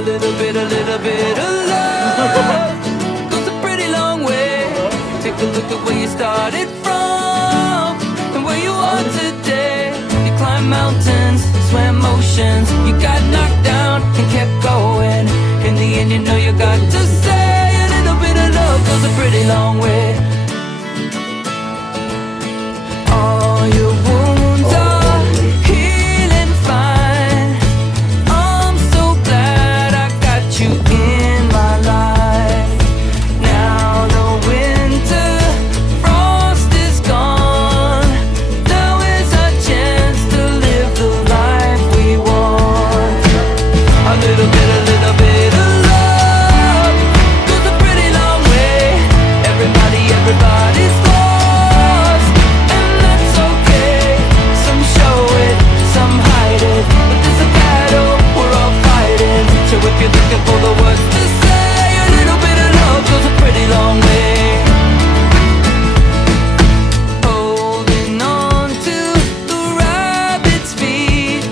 A little bit of love goes a pretty long way. Take a look at where you started from and where you are today. You climbed mountains, swam oceans, you got knocked down and kept going. In the end, you know you got to say a little bit of love goes a pretty long way. All your wounds are healing fine. I'm so glad I got you in my life. Now the winter frost is gone. Now is our chance to live the life we want. A little bit of love goes a pretty long way. Everybody's lost, and that's okay. Some show it, some hide it, but there's a battle we're all fighting. So if you're looking for the words to say, a little bit of love goes a pretty long way. Holding on to the rabbit's feet,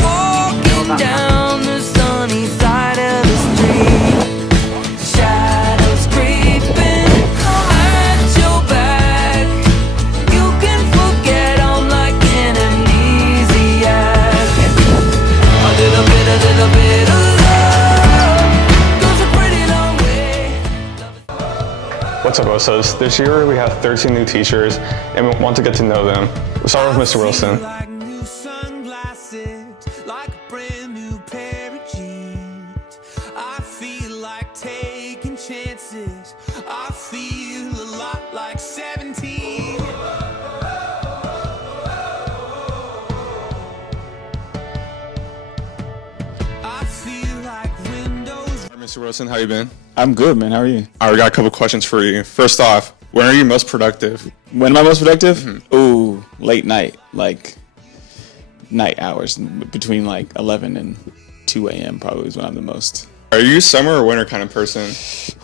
walking down the sunny side of the street. Shadows creeping at your back. You can forget I'm like an amnesiac. A little bit of love goes a pretty long way. What's up, Osos? This year we have 13 new teachers and we want to get to know them. We'll start with Mr. Wilson. Like new sunglasses, like a brand new pair of jeans. I feel like taking chances. I feel a lot like 17. I feel like windows. Mr. Wilson, how you been? I'm good, man. How are you? All right, we got a couple questions for you. First off, when are you most productive? When am I most productive? Ooh, late night, like night hours, between like 11 and 2 a.m. probably is when I'm the most. Are you a summer or winter kind of person?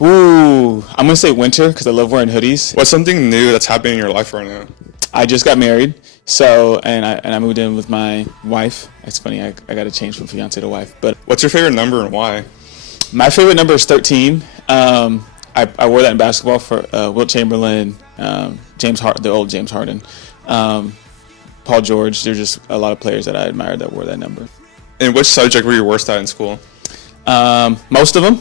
Ooh, I'm gonna say winter because I love wearing hoodies. What's something new that's happening in your life right now? I just got married, so and I moved in with my wife. It's funny, I got to change from fiance to wife. But What's your favorite number and why? my favorite number is 13. I wore that in basketball for Wilt Chamberlain, the old James Harden, Paul George. There's just a lot of players that I admired that wore that number. And which subject were you worst at in school? Most of them,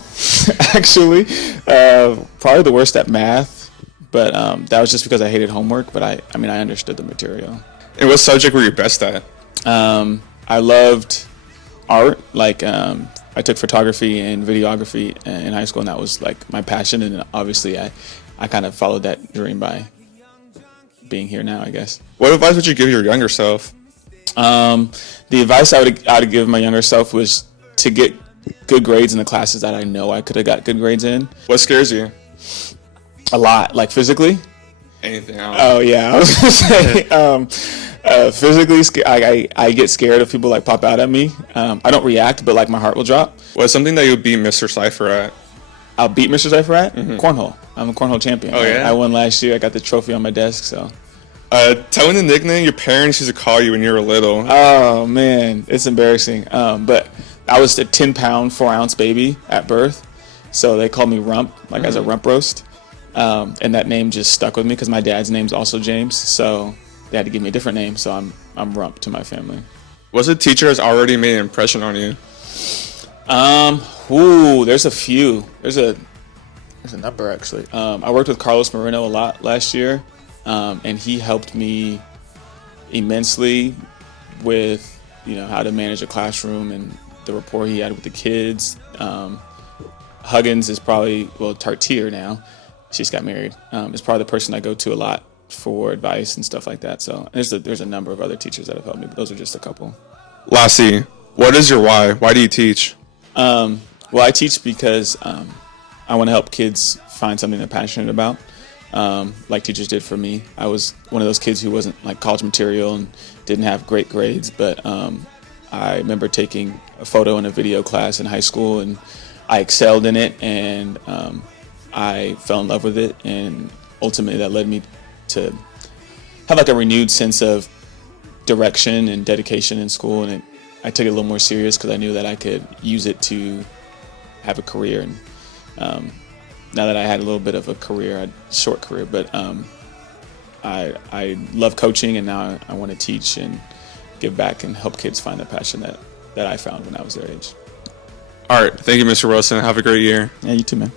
actually. Probably the worst at math, but that was just because I hated homework. But I understood the material. And what subject were you best at? I loved art. Like I took photography and videography in high school, and that was like my passion. And obviously, I kind of followed that dream by being here now, I guess. What advice would you give your younger self? The advice I would give my younger self was to get good grades in the classes that I know I could have got good grades in. What scares you? A lot, like physically. Anything else? Oh yeah, I was gonna say physically, I get scared if people like pop out at me. I don't react, but like my heart will drop. What's something that you would beat Mr. Cypher at? I'll beat Mr. Cypher at cornhole. I'm a cornhole champion. Oh yeah. I won last year. I got the trophy on my desk. So. Tell me the nickname your parents used to call you when you were little. Oh man, it's embarrassing. But I was a 10-pound, 4-ounce baby at birth, so they called me Rump, like as a rump roast. And that name just stuck with me because my dad's name's also James, so they had to give me a different name. So I'm Rump to my family. What's a teacher that's already made an impression on you? There's a few. There's a number actually. I worked with Carlos Moreno a lot last year. And he helped me immensely with, how to manage a classroom and the rapport he had with the kids. Huggins is probably, Tartier now, she's got married, is probably the person I go to a lot for advice and stuff like that. So there's a number of other teachers that have helped me, but those are just a couple. Lassie, what is your why? Why do you teach? I teach because I want to help kids find something they're passionate about. Like teachers did for me. I was one of those kids who wasn't like college material and didn't have great grades, but I remember taking a photo and a video class in high school, and I excelled in it, and I fell in love with it, and ultimately that led me to have like a renewed sense of direction and dedication in school, and I took it a little more serious because I knew that I could use it to have a career. And now that I had a little bit of a career, a short career, but I love coaching, and now I want to teach and give back and help kids find the passion that I found when I was their age. All right. Thank you, Mr. Wilson. Have a great year. Yeah, you too, man.